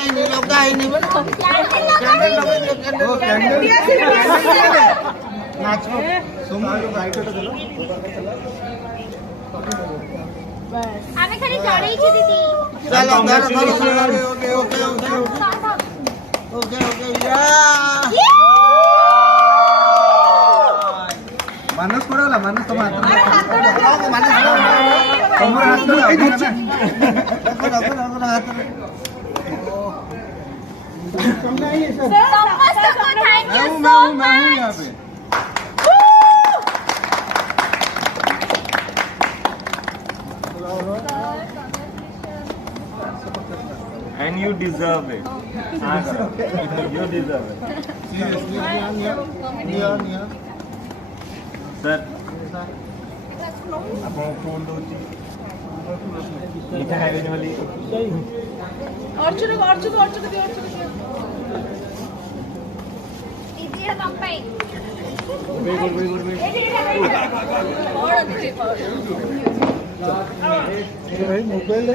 नहीं नाचो आम्ही खाली चढायची दीदी चलो ओके ओके ओके ओके या मानस कोणाला मानस तो मात्र मानस समोर हात And you deserve it. You deserve it. Sir. ଆପଣ ଫୋନ୍ ଦଉଛି ମିଠା ଖାଇବେନି ବୋଲି ଅର୍ଚୁନ ଦିଅ ଦିଦି ତମ ପାଇଁ मोबाइल